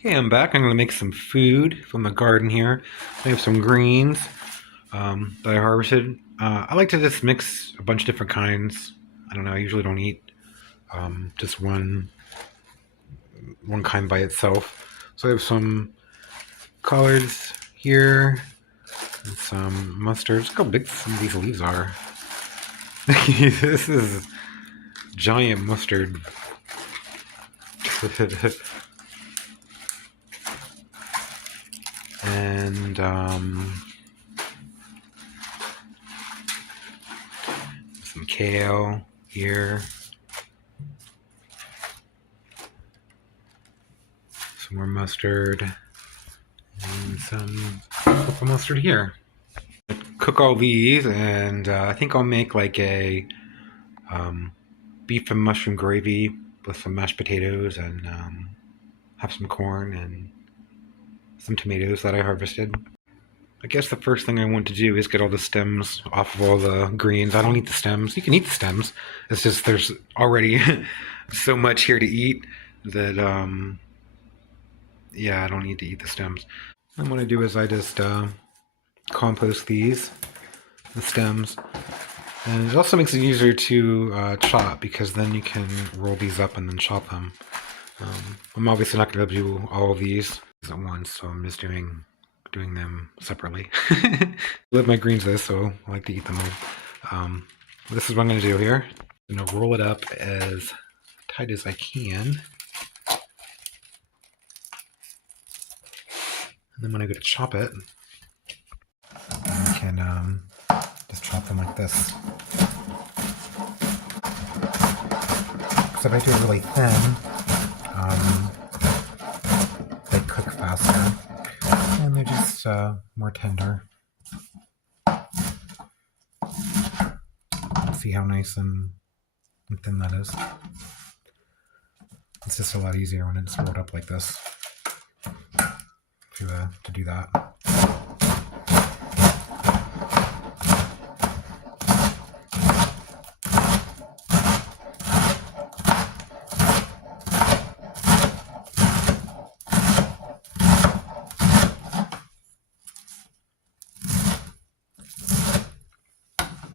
Okay, I'm back. I'm going to make some food from the garden here. I have some greens that I harvested. I like to just mix a bunch of different kinds. I don't know. I usually don't eat just one kind by itself. So I have some collards here and some mustards. Look how big some of these leaves are. This is giant mustard. And some kale here. Some more mustard. And some purple mustard here. Cook all these, and I think I'll make like a beef and mushroom gravy with some mashed potatoes and have some corn and some tomatoes that I harvested. I guess the first thing I want to do is get all the stems off of all the greens. I don't eat the stems. You can eat the stems. It's just there's already so much here to eat that, yeah, I don't need to eat the stems. And what I do is I just compost the stems. And it also makes it easier to chop because then you can roll these up and then chop them. I'm obviously not going to do all of these at once, so I'm just doing them separately. I love my greens though, so I like to eat them all. This is what I'm going to do here. I'm going to roll it up as tight as I can. And then when I go to chop it, I can just chop them like this. Because if I do it really thin, they cook faster. And they're just more tender. See how nice and thin that is? It's just a lot easier when it's rolled up like this to do that.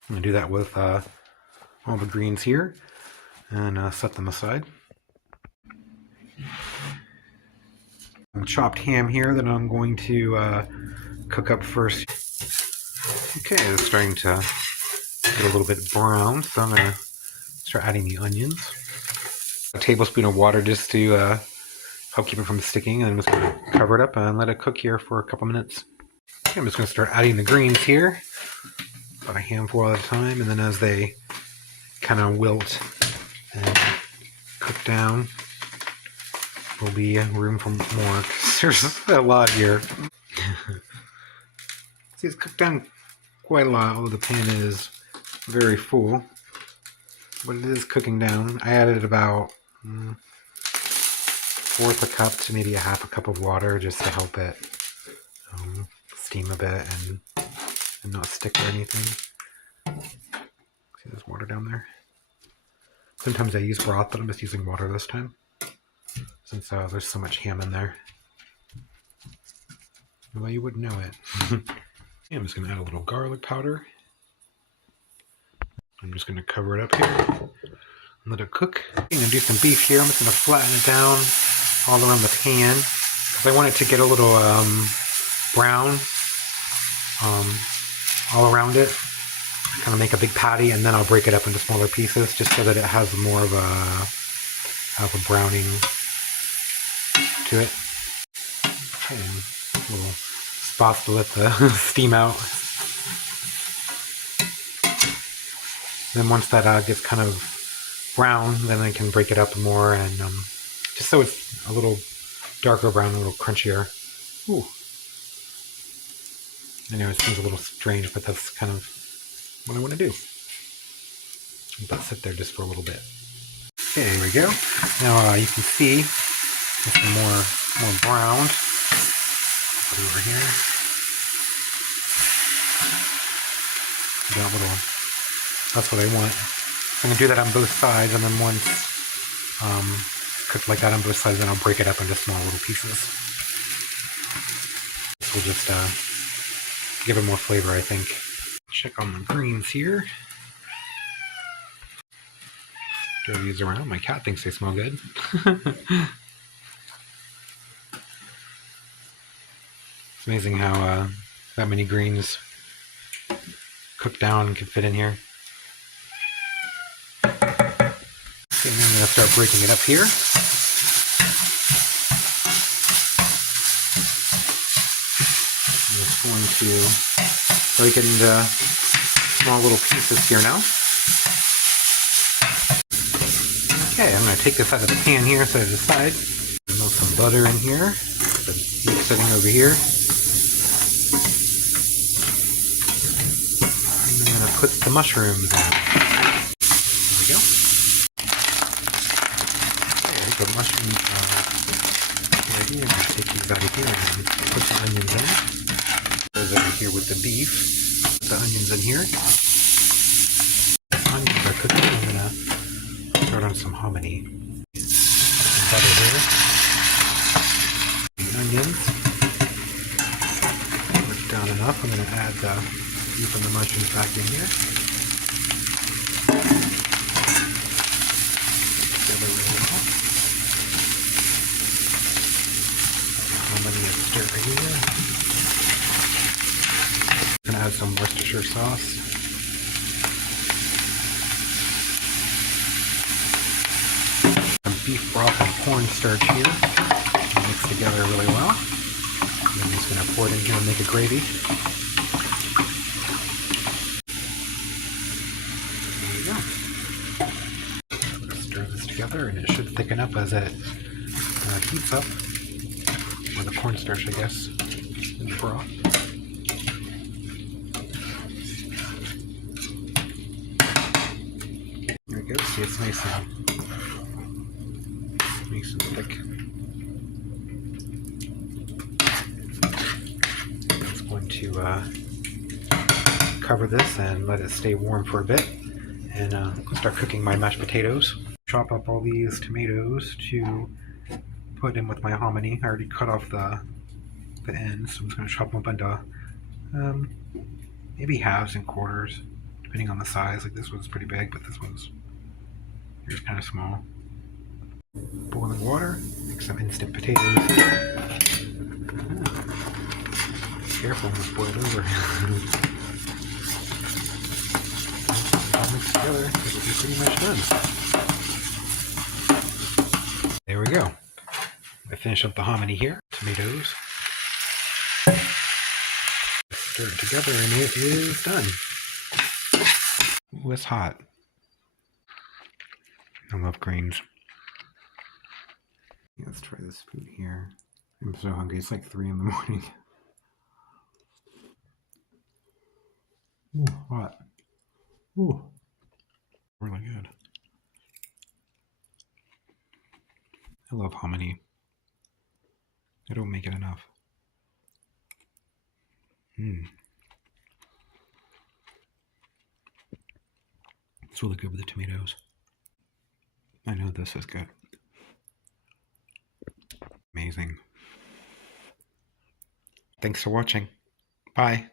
I'm going to do that with all the greens here and set them aside. Chopped ham here that I'm going to cook up first. Okay, it's starting to get a little bit brown, so I'm going to start adding the onions. A tablespoon of water just to help keep it from sticking, and I'm just going to cover it up and let it cook here for a couple minutes. Okay, I'm just going to start adding the greens here. About a handful at a time, and then as they kind of wilt and cook down, there'll be room for more. There's a lot here. See, it's cooked down quite a lot, although the pan is very full. But it is cooking down. I added about fourth a cup to maybe a half a cup of water just to help it steam a bit and not stick or anything. See, there's water down there. Sometimes I use broth, but I'm just using water this time since there's so much ham in there. Well, you wouldn't know it. I'm just going to add a little garlic powder. I'm just going to cover it up here and let it cook. I'm going to do some beef here. I'm just going to flatten it down all around the pan because I want it to get a little brown all around it. Kind of make a big patty, and then I'll break it up into smaller pieces just so that it has more of a browning to it. Okay, little spots to let the steam out. Then once that gets kind of brown, then I can break it up more and just so it's a little darker brown, a little crunchier. Ooh. I know it seems a little strange, but that's kind of what I want to do. Let that sit there just for a little bit. Okay, there we go. Now you can see it's more browned. Put it over here. That's what I want. So I'm gonna do that on both sides, and then once cooked like that on both sides, then I'll break it up into small little pieces. This will just give it more flavor, I think. Check on the greens here. Throw these around. My cat thinks they smell good. It's amazing how that many greens cooked down and could fit in here. Okay, and then I'm going to start breaking it up here. I'm just going to break it into small little pieces here now. Okay, I'm going to take this out of the pan here, set it aside. Melt some butter in here. The beef sitting over here. And I'm going to put the mushrooms in. There we go. Okay, I think the mushrooms right here. I'm going to take these out of here and put the onions in. Those over here with the beef. Put the onions in here. The onions are cooking. I'm going to start on some hominy. Some butter here. The onions. Work down enough. I'm going to add the beef and the mushrooms back in here. Together really well. Hominy is stir here. I'm going to add some Worcestershire sauce. Beef broth and cornstarch here. Mix together really well. And I'm just going to pour it in here and make a gravy. There we go. Stir this together and it should thicken up as it heats up. Or the cornstarch, I guess, in the broth. There we go. See, it's nice and thick. I'm just going to cover this and let it stay warm for a bit, and start cooking my mashed potatoes. Chop up all these tomatoes to put in with my hominy. I already cut off the ends, so I'm just going to chop them up into maybe halves and quarters, depending on the size. Like this one's pretty big, but this one's just kind of small. Boiling water, make some instant potatoes here. Careful, almost boiled over. All mixed together, it'll be pretty much done. There we go. I finish up the hominy here. Tomatoes. Stir it together and it is done. Ooh, it's hot. I love greens. Let's try this food here. I'm so hungry. It's like 3 in the morning. Ooh, hot. Ooh, really good. I love hominy. I don't make it enough. It's really good with the tomatoes. I know this is good. Amazing. Thanks for watching. Bye.